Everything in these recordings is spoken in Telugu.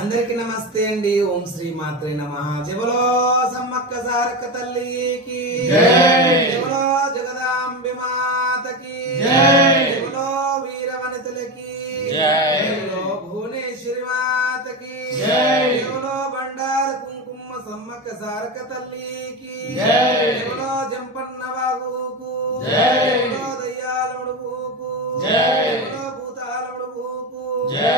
అందరికి నమస్తే అండి. ఓం శ్రీ మాత్రే నమః. జయబలో సమ్మక్క సారక్క తల్లికి జై, జయబలో జగదాంబి మాతకి జై, జయబలో వీరవనితలకి జై, జయబలో భువనేశ్వరి మాతకి జై, జయబలో బండార కుంకుమ సమ్మక్క సారక్క తల్లికి జై, జయబలో జంపన్న వాగుకు జై, జయబలో దయ్యాలముడుకు జై, జయబలో భూతాలముడుకు జై,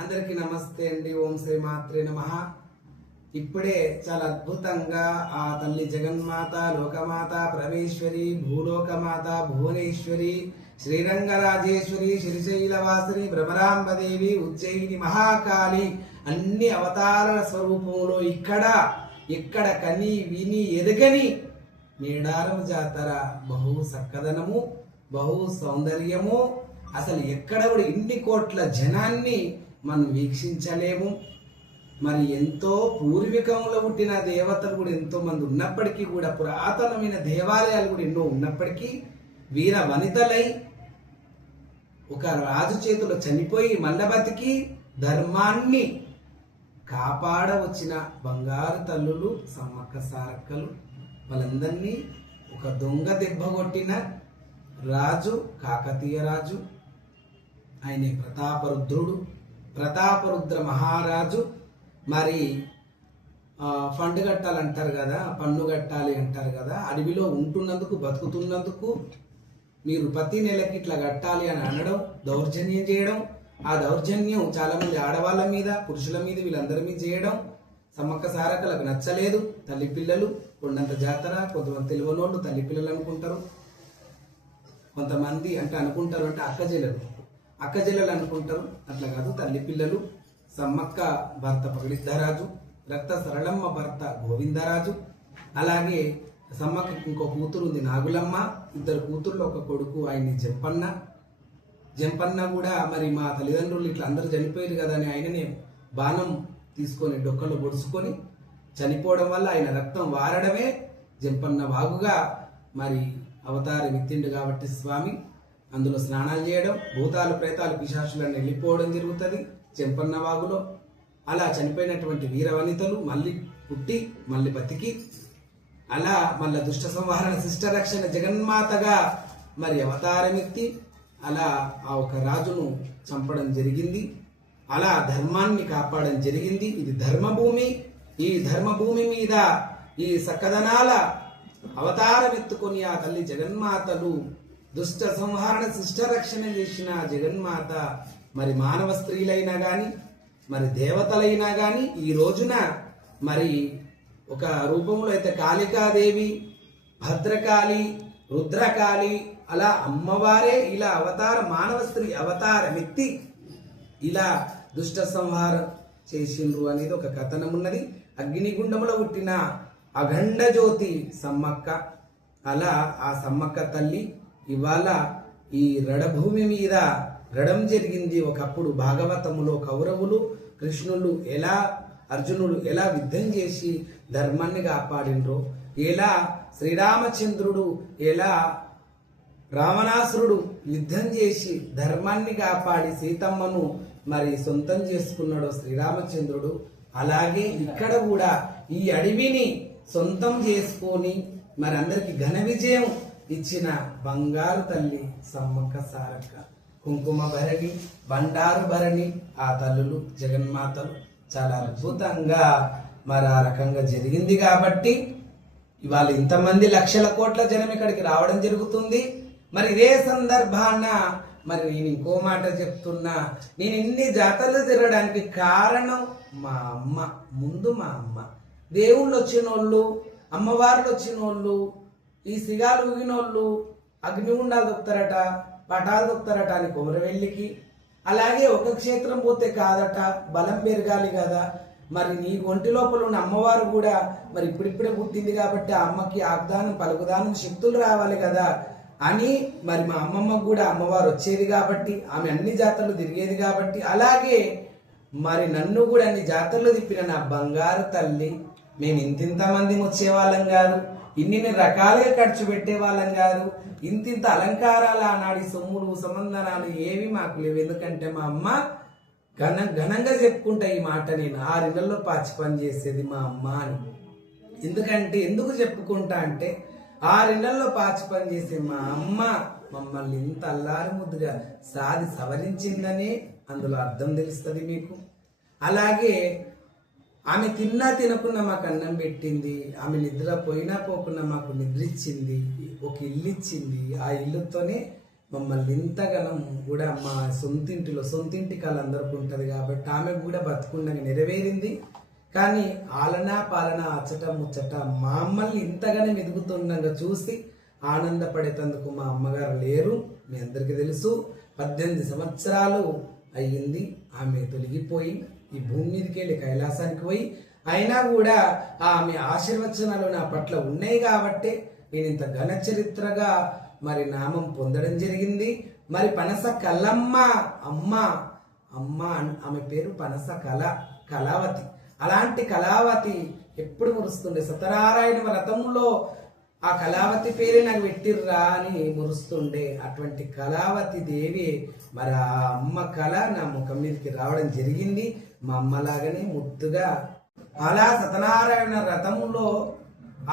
అందరికి నమస్తే అండి. ఓం శ్రీ మాత్రే నమః. ఇప్పుడే చాలా అద్భుతంగా ఆ తల్లి జగన్మాత, లోకమాత, పరమేశ్వరి, భూలోకమాత, భువనేశ్వరి, శ్రీరంగరాజేశ్వరి, శ్రీశైలవాసిని, భ్రమరాంబదేవి, ఉజ్జయిని మహాకాళి అన్ని అవతార స్వరూపంలో ఇక్కడ కని విని ఎదగని మేడారం జాతర బహు సక్కదనము, బహు సౌందర్యము. అసలు ఎక్కడ కూడా ఇన్ని కోట్ల జనాన్ని మనం వీక్షించలేము. మరి ఎంతో పూర్వీకంలో పుట్టిన దేవతలు కూడా ఎంతో మంది ఉన్నప్పటికీ కూడా, పురాతనమైన దేవాలయాలు కూడా ఎన్నో ఉన్నప్పటికీ, వీర వనితలై ఒక రాజు చేతిలో చనిపోయి మల్ల బతికి ధర్మాన్ని కాపాడ వచ్చిన బంగారు తల్లులు సమ్మక్క సారక్కలు. వాళ్ళందరినీ ఒక దొంగ దెబ్బ కొట్టిన రాజు కాకతీయ రాజు, ఆయన ప్రతాపరుద్ర మహారాజు. మరి ఫండ్ కట్టాలంటారు కదా, పన్ను కట్టాలి అంటారు కదా, అడవిలో ఉంటున్నందుకు, బతుకుతున్నందుకు మీరు ప్రతి నెలకి ఇట్లా కట్టాలి అని అనడం, దౌర్జన్యం చేయడం. ఆ దౌర్జన్యం చాలా మంది ఆడవాళ్ళ మీద, పురుషుల మీద, వీళ్ళందరి మీద చేయడం సమ్మక్క సారక్కలకు నచ్చలేదు. తల్లి పిల్లలు కొండంత జాతర, కొంతమంది తెలియనోళ్ళు తల్లి పిల్లలు అనుకుంటారు, కొంతమంది అనుకుంటారు అక్క చెల్లెలు అనుకుంటారు. అట్లా కాదు, తల్లి పిల్లలు. సమ్మక్క భర్త పగడిద్దరాజు, రక్త సరళమ్మ భర్త గోవిందరాజు. అలాగే సమ్మక్క ఇంకో కూతురు ఉంది నాగులమ్మ, ఇద్దరు కూతుర్లు ఒక కొడుకు ఆయన్ని జంపన్న కూడా మరి మా తల్లిదండ్రులు ఇట్లా అందరూ చనిపోయారు కదా అని ఆయననే బాణం తీసుకొని డొక్కలో పొడుచుకొని చనిపోవడం వల్ల ఆయన రక్తం వారడమే జంపన్న వాగుగా మరి అవతారం ఎత్తిండు. కాబట్టి స్వామి అందులో స్నానాలు చేయడం, భూతాలు ప్రేతాలు పిశాచులను వెళ్ళిపోవడం జరుగుతుంది జంపన్న వాగులో. అలా చనిపోయినటువంటి వీరవనితలు మళ్ళీ పుట్టి మళ్ళీ బతికి, అలా మళ్ళీ దుష్ట సంహారణ శిష్ట రక్షణ జగన్మాతగా మరి అవతారం ఎత్తి అలా ఆ ఒక రాజును చంపడం జరిగింది. అలా ధర్మాన్ని కాపాడడం జరిగింది. ఇది ధర్మభూమి. ఈ ధర్మభూమి మీద ఈ సకదనాల అవతారం ఎత్తుకొని ఆ తల్లి జగన్మాతలు దుష్ట సంహారణ శిష్ట రక్షణ చేసిన జగన్మాత మరి మానవ స్త్రీలైనా గాని, మరి దేవతలైనా గాని ఈ రోజున మరి ఒక రూపంలో అయితే కాళికాదేవి, భద్రకాళి, రుద్రకాళి, అలా అమ్మవారే ఇలా మానవ స్త్రీ అవతారం ఎత్తి ఇలా దుష్ట సంహారం చేసిండ్రు అనేది ఒక కథనం ఉన్నది. అగ్నిగుండంలో పుట్టిన అఖండ జ్యోతి సమ్మక్క. అలా ఆ సమ్మక్క తల్లి ఇవాళ ఈ రడభూమి మీద రడం జరిగింది. ఒకప్పుడు భాగవతములో కౌరవులు, కృష్ణులు ఎలా, అర్జునుడు ఎలా యుద్ధం చేసి ధర్మాన్ని కాపాడిండ్రో, ఎలా శ్రీరామచంద్రుడు, ఎలా రావణాసురుడు యుద్ధం చేసి ధర్మాన్ని కాపాడి సీతమ్మను మరి సొంతం చేసుకున్నాడు శ్రీరామచంద్రుడు, అలాగే ఇక్కడ కూడా ఈ అడవిని సొంతం చేసుకొని మరి అందరికి ఘన విజయం ఇచ్చిన బంగారు తల్లి సమ్మక్క సారక్క. కుంకుమ భరణి, బండారు భరణి ఆ తల్లులు జగన్మాతలు. చాలా అద్భుతంగా మరి ఆ రకంగా జరిగింది. కాబట్టి ఇవాళ ఇంతమంది లక్షల కోట్ల జనం ఇక్కడికి రావడం జరుగుతుంది. మరి ఇదే సందర్భాన మరి నేను ఇంకో మాట చెప్తున్నా, నేను ఇన్ని జాతరలు తిరగడానికి కారణం మా అమ్మ. ముందు మా అమ్మ. దేవుళ్ళు వచ్చినోళ్ళు, అమ్మవార్లు వచ్చినోళ్ళు, ఈ సిగాలు ఊగినోళ్ళు అగ్నిగుండాలు దొక్కుతారట, పటాలు దొక్కుతారట అని కొమరవెల్లికి. అలాగే ఒక క్షేత్రం పోతే కాదట, బలం పెరగాలి కదా. మరి నీ ఒంటి లోపల ఉన్న అమ్మవారు కూడా మరి ఇప్పుడిప్పుడే పుట్టింది కాబట్టి ఆ అమ్మకి ఆగ్దానం, పలుకుదానం, శక్తులు రావాలి కదా అని మరి మా అమ్మమ్మకు కూడా అమ్మవారు వచ్చేది కాబట్టి, ఆమె అన్ని జాతరలు తిరిగేది కాబట్టి, అలాగే మరి నన్ను కూడా అన్ని జాతరలు తిప్పిన నా బంగారు తల్లి. మేము ఇంతింత మంది వచ్చేవాళ్ళం కాదు, ఇన్ని రకాలుగా ఖర్చు పెట్టేవాళ్ళం కాదు, ఇంతింత అలంకారాలు ఆనాడి సొమ్ములు సంబంధనాలు ఏవి మాకు లేవు. ఎందుకంటే మా అమ్మ ఘనంగా చెప్పుకుంటా ఈ మాట, నేను 6 నెలల్లో పాచి పని చేసేది మా అమ్మ అని. ఎందుకు చెప్పుకుంటా అంటే 6 నెలల్లో పాచి పని చేసే మా అమ్మ మమ్మల్ని ఇంత అల్లారు ముద్దుగా సవరించిందని అందులో అర్థం తెలుస్తుంది మీకు. అలాగే ఆమె తిన్నా తినకుండా మాకు అన్నం పెట్టింది, ఆమె నిద్ర పోయినా పోకుండా మాకు నిద్ర ఇచ్చింది, ఒక ఇల్లు ఇచ్చింది. ఆ ఇల్లుతోనే మమ్మల్ని ఇంతగానం కూడా మా సొంతింటి కళ అందరికి ఉంటుంది కాబట్టి ఆమె కూడా బతుకుండగా నెరవేరింది. కానీ ఆలనా పాలన అచ్చట ముచ్చట మా అమ్మల్ని ఇంతగానే ఎదుగుతుండగా చూసి ఆనందపడేటందుకు మా అమ్మగారు లేరు. మీ అందరికీ తెలుసు, 18 సంవత్సరాలు అయ్యింది ఆమె తొలగిపోయి ఈ భూమి మీదకి వెళ్ళి కైలాసానికి పోయి. అయినా కూడా ఆమె ఆశీర్వచనాలు నా పట్ల ఉన్నాయి కాబట్టి నేను ఇంత ఘన చరిత్రగా మరి నామం పొందడం జరిగింది. మరి పనస కలమ్మ అమ్మ ఆమె పేరు పనస కళావతి. అలాంటి కళావతి ఎప్పుడు మురుస్తుండే, సత్యనారాయణ వ్రతంలో ఆ కళావతి పేరే నాకు పెట్టిర్రా అని మురుస్తుండే. అటువంటి కళావతి దేవి మరి ఆ అమ్మ కళ నా ముఖం మీదకి రావడం జరిగింది. మా అమ్మలాగానే ముద్దుగా అలా సత్యనారాయణ వ్రతంలో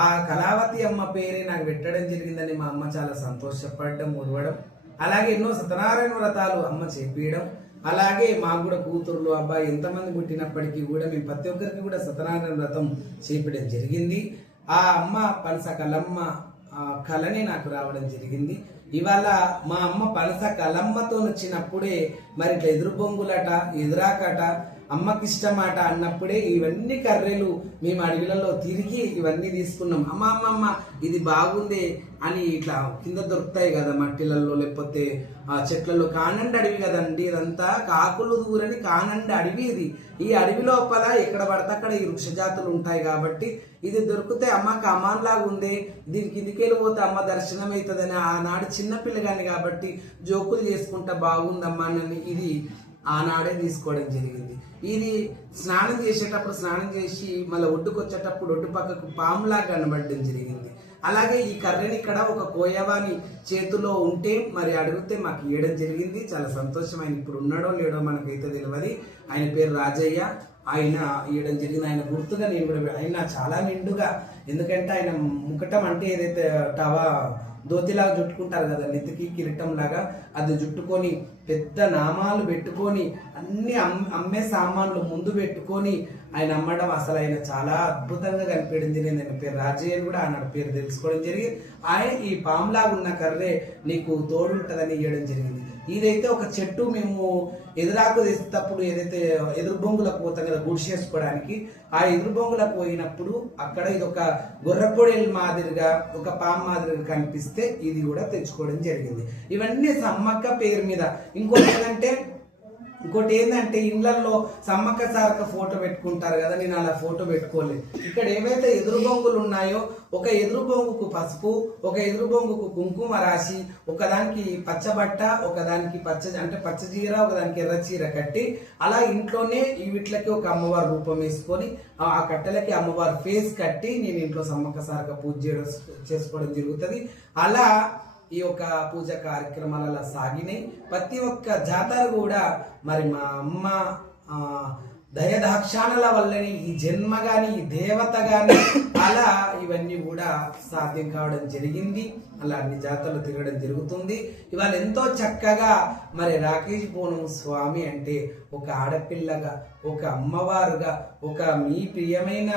ఆ కళావతి అమ్మ పేరే నాకు పెట్టడం జరిగిందని మా అమ్మ చాలా సంతోషపడడం, మురవడం. అలాగే ఎన్నో సత్యనారాయణ వ్రతాలు అమ్మ చేపించడం. అలాగే మాకు కూడా కూతుర్లు అబ్బాయి ఎంతమంది పుట్టినప్పటికీ కూడా మేము ప్రతి ఒక్కరికి కూడా సత్యనారాయణ వ్రతం చేపించడం జరిగింది. ఆ అమ్మ పనస కలమ్మ కళనే నాకు రావడం జరిగింది. ఇవాళ మా అమ్మ పనస కలమ్మతో వచ్చినప్పుడే మరి ఇట్లా ఎదురు బొంగులట, ఎదురాకట, అమ్మకిష్టమాట అన్నప్పుడే ఇవన్నీ కర్రెలు మేము అడవిలలో తిరిగి ఇవన్నీ తీసుకున్నాం. అమ్మ ఇది బాగుంది అని ఇట్లా కింద దొరుకుతాయి కదా మట్టిలలో, లేకపోతే ఆ చెట్లలో. కానండి అడవి కదండి ఇదంతా, కాకులు దూరని కానండి అడవి ఇది. ఈ అడవి లోపల ఎక్కడ పడితే అక్కడ ఈ వృక్ష జాతులు ఉంటాయి కాబట్టి ఇది దొరికితే అమ్మ కమాన్ లాగా ఉంది, దీని కిందికి వెళ్ళిపోతే అమ్మ దర్శనం అవుతుందని ఆనాడు చిన్నపిల్లగాని కాబట్టి జోకులు చేసుకుంటా బాగుందమ్మా అని ఇది ఆనాడే తీసుకోవడం జరిగింది. ఇది స్నానం చేసేటప్పుడు స్నానం చేసి మళ్ళీ ఒడ్డుకు వచ్చేటప్పుడు ఒడ్డు పక్కకు పాములాగా కనబడడం జరిగింది. అలాగే ఈ కర్రని ఇక్కడ ఒక కోయవాని చేతిలో ఉంటే మరి అడిగితే మాకు ఇవ్వడం జరిగింది. చాలా సంతోషం. ఆయన ఇప్పుడు ఉన్నాడో లేడో మనకైతే తెలియదు. ఆయన పేరు రాజయ్య. ఆయన ఇవ్వడం జరిగింది. ఆయన గుర్తుగా నేను కూడా ఆయన చాలా నిండుగా, ఎందుకంటే ఆయన ముకటం అంటే ఏదైతే దోతిలాగా చుట్టుకుంటారు కదా, నెత్తికి కిరీటం లాగా అది జుట్టుకొని పెద్ద నామాలు పెట్టుకొని అన్ని అమ్మే సామాన్లు ముందు పెట్టుకొని ఆయన అమ్మడం అసలు ఆయన చాలా అద్భుతంగా కనిపించడం జరిగింది. ఆయన పేరు రాజయ్య కూడా ఆనాడు పేరు తెలుసుకోవడం జరిగింది. ఆయన ఈ పాములాగా ఉన్న కర్రే నీకు తోడుంటదని ఇవ్వడం జరిగింది. ఇదైతే ఒక చెట్టు మేము ఎదురాకు తెస్తప్పుడు ఏదైతే ఎదురు బొంగులకు పోతాం కదా గుడిసి చేసుకోవడానికి, ఆ ఎదురు బొంగులకు పోయినప్పుడు అక్కడ ఇది ఒక గొర్రెపొడేలు మాదిరిగా ఒక పాము మాదిరిగా కనిపిస్తే ఇది కూడా తెచ్చుకోవడం జరిగింది. ఇవన్నీ సమ్మక్క పేరు మీద. ఇంకోటి ఏంటంటే ఇళ్లలో సమ్మక్క సారక్క ఫోటో పెట్టుకుంటారు కదా, నేను అలా ఫోటో పెట్టుకోలేదు. ఇక్కడ ఏవైతే ఎదురు బొంగులు ఉన్నాయో ఒక ఎదురు బొంగుకు పసుపు, ఒక ఎదురు బొంగుకు కుంకుమ రాసి, ఒకదానికి పచ్చబట్ట, ఒకదానికి పచ్చ చీర, ఒకదానికి ఎర్ర చీర కట్టి అలా ఇంట్లోనే వీటికి ఒక అమ్మవారి రూపం వేసుకొని ఆ కట్టెలకి అమ్మవారి ఫేస్ కట్టి నేను ఇంట్లో సమ్మక్క సారక్క పూజ చేసుకోవడం జరుగుతుంది. అలా ఈ యొక్క పూజ కార్యక్రమాలు అలా సాగినాయి. ప్రతి ఒక్క జాతర కూడా మరి మా అమ్మ దయదాక్షాణల వల్లని ఈ జన్మ గాని ఈ దేవత గాని అలా ఇవన్నీ కూడా సాధ్యం కావడం జరిగింది. అలా అన్ని జాతరలు తిరగడం జరుగుతుంది. ఇవాళ ఎంతో చక్కగా మరి రాకేష్ బోనం స్వామి అంటే ఒక ఆడపిల్లగా, ఒక అమ్మవారుగా, ఒక మీ ప్రియమైన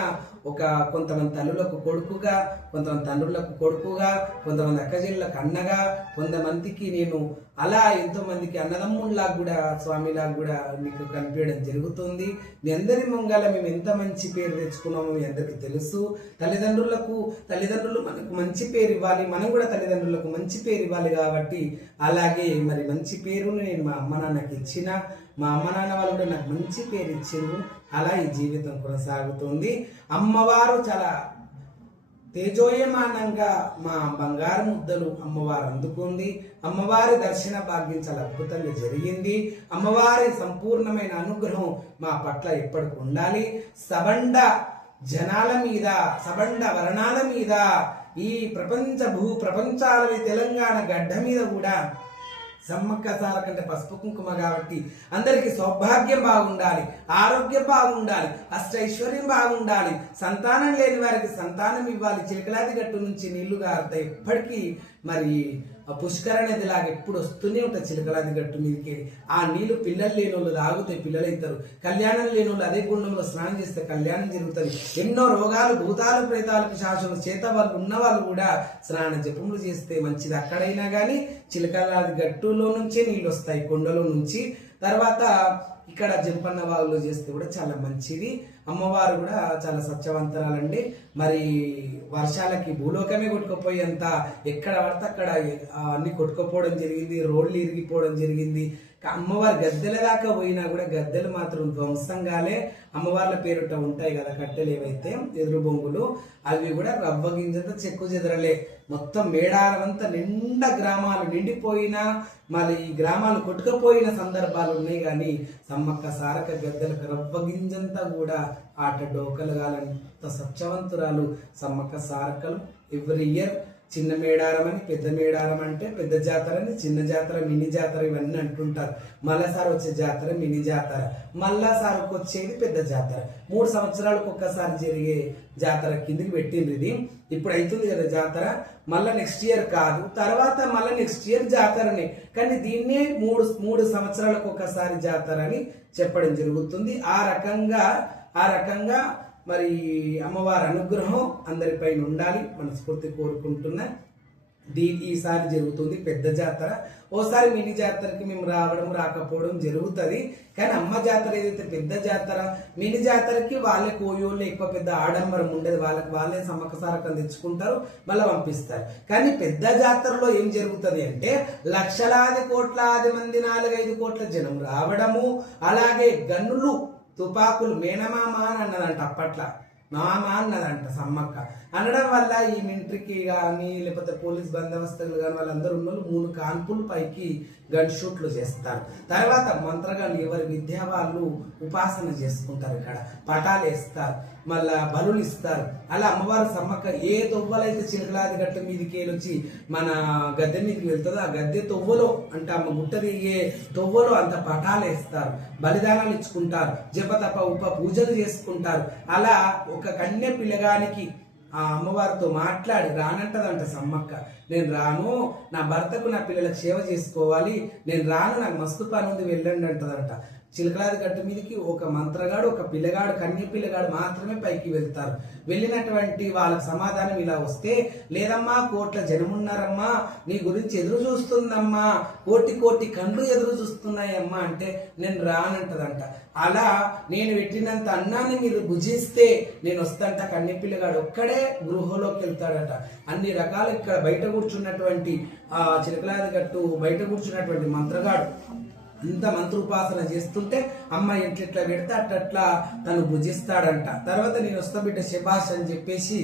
ఒక కొంతమంది తల్లులకు కొడుకుగా, కొంతమంది తండ్రులకు కొడుకుగా, కొంతమంది అక్కజల్లకు అన్నగా, కొంతమందికి నేను అలా ఎంతో మందికి అన్నదమ్ముల్లాగా కూడా స్వామిలాగా కూడా మీకు కనిపించడం జరుగుతుంది. మీ అందరి ముంగల మేము ఎంత మంచి పేరు తెచ్చుకున్నామో మీ అందరికీ తెలుసు. తల్లిదండ్రులు మనకు మంచి పేరు ఇవ్వాలి, మనం కూడా తల్లిదండ్రులకు మంచి పేరు ఇవ్వాలి. కాబట్టి అలాగే మరి మంచి పేరును నేను మా అమ్మ నాన్నకి ఇచ్చిన, మా అమ్మ నాన్న వాళ్ళు కూడా నాకు మంచి పేరు ఇచ్చిండ్రు. అలా ఈ జీవితం కొనసాగుతుంది. అమ్మవారు చాలా తేజోయమానంగా మా బంగారు ముద్దలు అమ్మవారు అందుకుంది. అమ్మవారి దర్శన భాగ్యం చాలా అద్భుతంగా జరిగింది. అమ్మవారి సంపూర్ణమైన అనుగ్రహం మా పట్ల ఎప్పటికి ఉండాలి. సబండ జనాల మీద, సబండ వర్ణాల మీద, ఈ ప్రపంచాలని తెలంగాణ గడ్డ మీద కూడా సమ్మక్క సారకంటే పసుపు కుంకుమ కాబట్టి అందరికి సౌభాగ్యం బాగుండాలి, ఆరోగ్యం బాగుండాలి, అష్టైశ్వర్యం బాగుండాలి, సంతానం లేని వారికి సంతానం ఇవ్వాలి. చిలకలాది గట్టు నుంచి నీళ్లు గారుతాయి ఎప్పటికీ. మరి పుష్కర నది లాగా ఎప్పుడు వస్తూనే ఉంటుంది చిలకలాది గట్టు మీదకి. ఆ నీళ్లు పిల్లలు లేని వాళ్ళు తాగుతాయి, పిల్లలు అవుతారు. కళ్యాణం లేని వాళ్ళు అదే గుండంలో స్నానం చేస్తే కళ్యాణం జరుగుతుంది. ఎన్నో రోగాలు, భూతాలు, ప్రేతాలకు శాసన చేత వాళ్ళు ఉన్న వాళ్ళు కూడా స్నాన జపములు చేస్తే మంచిది. అక్కడైనా కానీ చిలకలాది గట్టులో నుంచే నీళ్ళు వస్తాయి, కొండలో నుంచి. తర్వాత ఇక్కడ జంపన్న వాగులో చేస్తే కూడా చాలా మంచిది. అమ్మవారు కూడా చాలా సత్యవంతరాలండి. మరి వర్షాలకి భూలోకమే కొట్టుకుపోయేంత ఎక్కడ పడితే అక్కడ అన్ని కొట్టుకుపోవడం జరిగింది, రోడ్లు ఇరిగిపోవడం జరిగింది. అమ్మవారి గద్దెల దాకా పోయినా కూడా గద్దెలు మాత్రం ధ్వంసంగాలే. అమ్మవార్ల పేరుట ఉంటాయి కదా కట్టెలు, ఏవైతే ఎదురు బొంగులు, అవి కూడా రవ్వ గింజంతా చెక్కు చెదరలే. మొత్తం మేడారమంతా నిండా గ్రామాలు నిండిపోయినా మరి ఈ గ్రామాలు కొట్టుకుపోయిన సందర్భాలు ఉన్నాయి. కానీ సమ్మక్క సారక గద్దెలకు రవ్వ గింజంతా కూడా ఆట డోకలు కాలంత సత్యవంతురాలు సమ్మక్క సారకలు. ఎవ్రీ ఇయర్ చిన్న మేడారం అని, పెద్ద మేడారం అంటే పెద్ద జాతర అని, చిన్న జాతర మినీ జాతర ఇవన్నీ అంటుంటారు. మళ్ళాసారి వచ్చే జాతర మినీ జాతర, మళ్ళాసారికి వచ్చేది పెద్ద జాతర. 3 సంవత్సరాలకు ఒక్కసారి జరిగే జాతర కిందికి పెట్టింది ఇది. ఇప్పుడు అవుతుంది కదా జాతర, మళ్ళా నెక్స్ట్ ఇయర్ కాదు, తర్వాత మళ్ళీ నెక్స్ట్ ఇయర్ జాతరని. కానీ దీన్నే మూడు సంవత్సరాలకు ఒకసారి జాతర అని చెప్పడం జరుగుతుంది. ఆ రకంగా మరి అమ్మవారి అనుగ్రహం అందరిపైన ఉండాలి మనస్ఫూర్తి కోరుకుంటున్నా. ఈసారి జరుగుతుంది పెద్ద జాతర. ఓసారి మినీ జాతరకి మేము రాకపోవడం జరుగుతుంది. కానీ అమ్మ జాతర ఏదైతే పెద్ద జాతర, మినీ జాతరకి వాళ్ళే కోయోళ్ళు ఎక్కువ పెద్ద ఆడంబరం ఉండేది, వాళ్ళే సమ్మక్క సారకం తెచ్చుకుంటారు, మళ్ళీ పంపిస్తారు. కానీ పెద్ద జాతరలో ఏం జరుగుతుంది అంటే లక్షలాది కోట్లాది మంది 4-5 కోట్ల జనం రావడము, అలాగే గన్నులు, తుపాకులు, మేనమామ అని అన్నదంట అప్పట్ల, మామ అన్నదంట సమ్మక్క అనడం వల్ల ఈ మిలిటరీకి కానీ లేకపోతే పోలీస్ బందోబస్తులు కానీ వాళ్ళందరూ ఉన్న 3 కాన్పులు పైకి గన్ షూట్లు చేస్తారు. తర్వాత మంత్రగాళ్ళు ఎవరి విద్యా వాళ్ళు ఉపాసన చేసుకుంటారు, ఇక్కడ పటాలు వేస్తారు, మళ్ళా బలులు ఇస్తారు. అలా అమ్మవారి సమ్మక్క ఏ తొవ్వలైతే చిలకలాది గట్ట మీదకి వెళ్ళొచ్చి మన గద్దె మీదకి వెళ్తుందో ఆ గద్దె తొవ్వలో అంటే అమ్మ గుట్ట దిగే తొవ్వలో అంత పటాలు వేస్తారు, బలిదానాలు ఇచ్చుకుంటారు, జపతప ఉప పూజలు చేసుకుంటారు. అలా ఒక కన్య పిల్లగానికి ఆ అమ్మవారితో మాట్లాడి రానంటదంట సమ్మక్క. నేను రాను, నా భర్తకు నా పిల్లలకు సేవ చేసుకోవాలి, నేను రాను, నాకు మస్తు పని ఉంది, వెళ్ళండి అంటదంట. చిలకలాది గట్టు మీదకి ఒక మంత్రగాడు, ఒక పిల్లగాడు, కన్య పిల్లగాడు మాత్రమే పైకి వెళ్తారు. వెళ్ళినటువంటి వాళ్ళకి సమాధానం ఇలా వస్తే, లేదమ్మా కోట్ల జనమున్నారమ్మా, నీ గురించి ఎదురు చూస్తుందమ్మా, కోటి కండ్లు ఎదురు చూస్తున్నాయమ్మా అంటే నేను రానంటదంట. అలా నేను పెట్టినంత అన్నాన్ని మీరు భుజిస్తే నేను వస్తాంట. కన్య పిల్లగాడు ఒక్కడే గృహలోకి వెళ్తాడట. అన్ని రకాలు ఇక్కడ బయట కూర్చున్నటువంటి చిలకలాది గట్టు బయట కూర్చున్నటువంటి మంత్రగాడు అంత మంత్రోపాసన చేస్తుంటే అమ్మ ఎట్లా పెడితే అట్లా తను భుజిస్తాడంట. తర్వాత నేను వస్తా బిడ్డ శభాష్ అని చెప్పేసి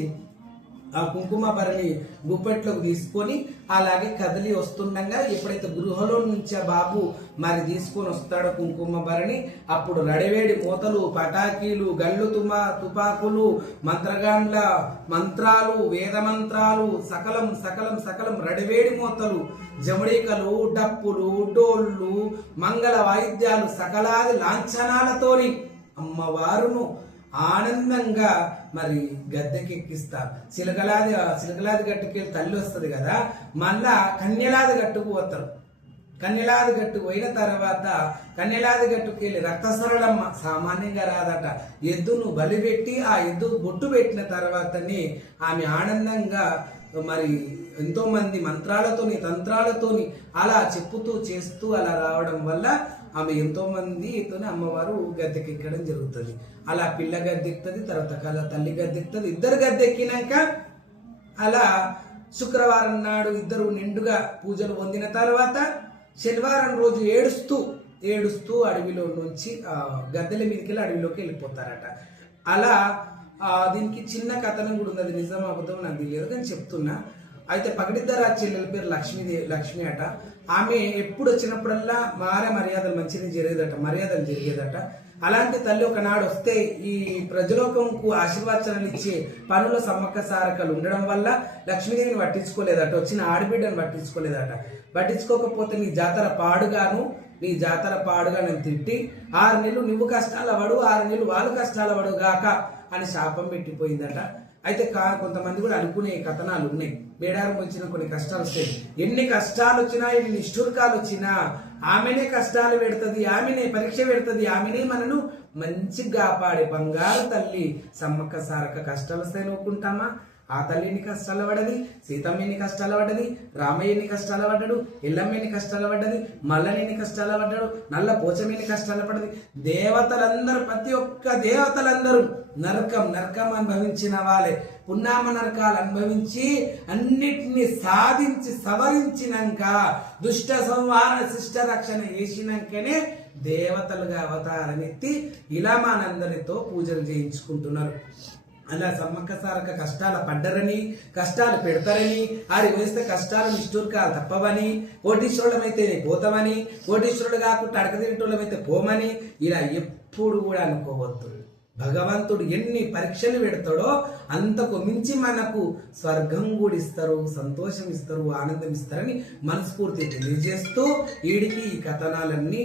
ఆ కుంకుమ భరణి గుప్పెట్లోకి తీసుకొని అలాగే కదిలి వస్తుండగా ఎప్పుడైతే గృహలో నుంచి ఆ బాబు మరి తీసుకొని వస్తాడో కుంకుమ భరణి, అప్పుడు రడివేడి మూతలు, పటాకీలు, గళ్ళు తుపాకులు, మంత్రగాండ్ల మంత్రాలు, వేద మంత్రాలు, సకలం రడివేడి మూతలు, జమడికలు, డప్పులు, డోళ్ళు, మంగళ వాయిద్యాలు, సకలాది లాంఛనాలతోని అమ్మవారును ఆనందంగా మరి గద్దెకెక్కిస్తారు. చిలకలాది గట్టుకి తల్లి వస్తుంది కదా, మళ్ళా కన్యలాది గట్టుకు పోతారు. కన్యలాది గట్టుకు పోయిన తర్వాత కన్యలాది గట్టుకు వెళ్ళి రక్తసరళమ్మ సామాన్యంగా రాదట. ఎద్దును బలిపెట్టి ఆ ఎద్దు బొట్టు పెట్టిన తర్వాతనే ఆమె ఆనందంగా మరి ఎంతో మంది మంత్రాలతోని తంత్రాలతోని అలా చెప్పుతూ చేస్తూ అలా రావడం వల్ల ఆమె ఎంతో మందితోనే అమ్మవారు గద్దెకెక్కడం జరుగుతుంది. అలా పిల్ల గద్దెక్కుతుంది, తర్వాత తల్లి గద్దెక్కుతుంది. ఇద్దరు గద్దెక్కినాక అలా శుక్రవారం నాడు ఇద్దరు నిండుగా పూజలు పొందిన తర్వాత శనివారం రోజు ఏడుస్తూ అడవిలో నుంచి గద్దెల మీదకి వెళ్ళి అడవిలోకి వెళ్ళిపోతారట. అలా దీనికి చిన్న కథనం కూడా ఉంది, అది నిజం అబద్ధం నాకు తెలియదు కానీ చెప్తున్నా. అయితే పగడిద్దరా చెల్లెల పేరు లక్ష్మి అట. ఆమె ఎప్పుడు వచ్చినప్పుడల్లా మర్యాదలు మంచిగా జరిగేదట. అలాంటి తల్లి ఒకనాడు వస్తే ఈ ప్రజలోకంకు ఆశీర్వచనాలు ఇచ్చే పనుల సమ్మక్క సారకలు ఉండడం వల్ల లక్ష్మీదేవిని పట్టించుకోలేదట, వచ్చిన ఆడబిడ్డను పట్టించుకోకపోతే నీ జాతర పాడుగా నేను తిట్టి 6 నెలలు నువ్వు కష్టాలు పడు 6 నెలలు వాళ్ళు కష్టాలు పడు గాక అని శాపం పెట్టిపోయిందట. అయితే కొంతమంది కూడా అనుకునే కథనాలు ఉన్నాయి. బేడారం వచ్చిన కొన్ని కష్టాలు వస్తాయి, ఎన్ని కష్టాలు వచ్చినా ఎన్ని నిష్ఠూర్కాలు వచ్చినా ఆమెనే కష్టాలు పెడుతుంది, ఆమెనే పరీక్ష పెడుతుంది, ఆమెనే మనను మంచిగా కాపాడే బంగారు తల్లి సమ్మక్క సారక్క. కష్టాలు వస్తాయి నవ్వుకుంటామా? ఆ తల్లి ఎన్ని కష్టాలు పడ్డది, సీతమ్మ ఎన్ని కష్టాలు పడ్డది, రామయ్య ఎన్ని కష్టాలు పడ్డాడు, ఎల్లమ్మ ఎన్ని కష్టాలు పడ్డది, మల్లని ఎన్ని కష్టాలు పడ్డాడు, నల్ల పోచమ్మ ఎన్ని కష్టాలు పడ్డది. దేవతలందరూ, ప్రతి ఒక్క దేవతలందరూ నరకం అనుభవించిన వాళ్ళే. పున్నామ నరకాలు అనుభవించి అన్నిటిని సాధించి సవరించినాక దుష్ట సంహార శిష్ట రక్షణ చేసినాకనే దేవతలుగా అవతారమెత్తి ఇలా మనందరితో పూజలు చేయించుకుంటున్నారు. అలా సమ్మక్క సారక్క కష్టాలు పడ్డరని, కష్టాలు పెడతారని, ఆడి వేస్తే కష్టాలు నిష్ఠూర్కాలు తప్పవని, కోటీశ్వరులమైతే పోతామని, కోటీశ్వరుడు కాకుండా అడకదిరిటోళ్ళమైతే పోమని ఇలా ఎప్పుడు కూడా అనుకోవద్దు. భగవంతుడు ఎన్ని పరీక్షలు పెడతాడో అంతకు మించి మనకు స్వర్గం కూడా ఇస్తారు, సంతోషం ఇస్తారు, ఆనందం ఇస్తారని మనస్ఫూర్తి తెలియజేస్తూ వీడికి ఈ కథనాలన్నీ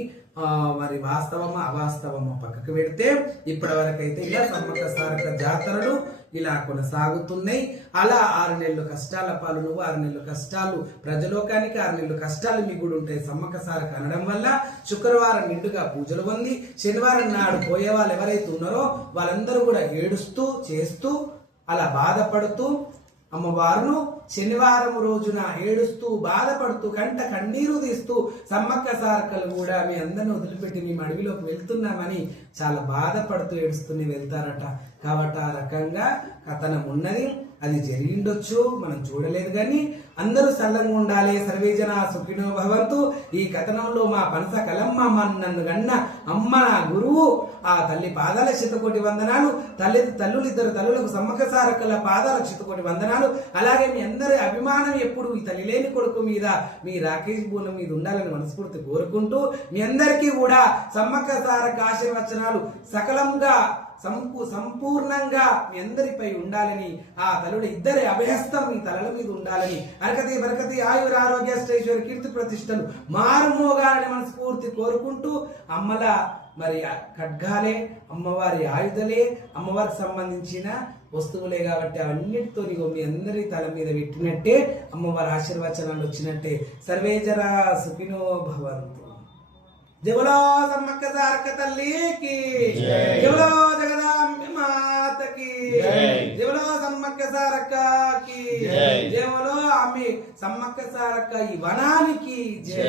మరి వాస్తవమా అవాస్తవమా పక్కకు పెడితే ఇప్పటి వరకు అయితే ఇలా సమ్మక్క సారక్క జాతరలు ఇలా కొనసాగుతున్నాయి. అలా 6 నెలలు కష్టాల పాలు నువ్వు, 6 నెలలు కష్టాలు ప్రజలోకానికి, 6 నెలలు కష్టాలు మీకు కూడా ఉంటాయి సమ్మక్క సారక్క అనడం వల్ల శుక్రవారం నిండుగా పూజలు పొంది శనివారం నాడు పోయే వాళ్ళు ఎవరైతే ఉన్నారో వాళ్ళందరూ కూడా ఏడుస్తూ చేస్తూ అలా బాధపడుతూ అమ్మవారును శనివారం రోజున ఏడుస్తూ బాధపడుతూ కన్నీరు తీస్తూ సమ్మక్క సారక్కలు కూడా మీ అందరిని వదిలిపెట్టి మేము అడవిలోకి వెళ్తున్నామని చాలా బాధపడుతూ ఏడుస్తూనే వెళ్తారట. కాబట్టి ఆ రకంగా కథనం ఉన్నది, అది జరిగిండొచ్చు, మనం చూడలేదు కానీ అందరూ సల్లంగా ఉండాలి. సర్వేజన సుఖినో భవంతు. ఈ కథనంలో మా పనస కలమ్మ నన్ను గన్న అమ్మ నా గురువు, ఆ తల్లి పాదాల శతకోటి వందనాలు, ఇద్దరు తల్లులకు సమ్మక్క సారక్కల పాదాల శతకోటి వందనాలు. అలాగే మీ అందరి అభిమానం ఎప్పుడు ఈ తల్లి లేని కొడుకు మీద, మీ రాకేష్ బూనం మీద ఉండాలని మనస్ఫూర్తి కోరుకుంటూ మీ అందరికీ కూడా సమ్మక్క సారక్క ఆశీర్వచనాలు సకలంగా సంపూర్ణంగా మీ అందరిపై ఉండాలని, ఆ తల్లుల ఇద్దరి అభయస్తం మీ తలల మీద ఉండాలని, అరకతి బరకతి ఆయుర ఆరోగ్య శ్రేశ్వర కీర్తి ప్రతిష్టలు మారుమోగాలని మనస్ఫూర్తి కోరుకుంటూ అమ్మల మరి ఖడ్గాలే అమ్మవారి ఆయుధలే, అమ్మవారికి సంబంధించిన వస్తువులే కాబట్టి అవన్నిటితో మీ అందరి తల మీద పెట్టినట్టే అమ్మవారి ఆశీర్వచనాలు వచ్చినట్టే. సర్వేజరా సుఖినో భవంతు. జవలో సమ్మక్క సారక్క తల్లికి, జవలో జగదాంబ మాతకి, జవలో సమ్మక్క సారక్కకి, జవలో ఆమె సమ్మక్క సారక్క ఈ వనానికి జై.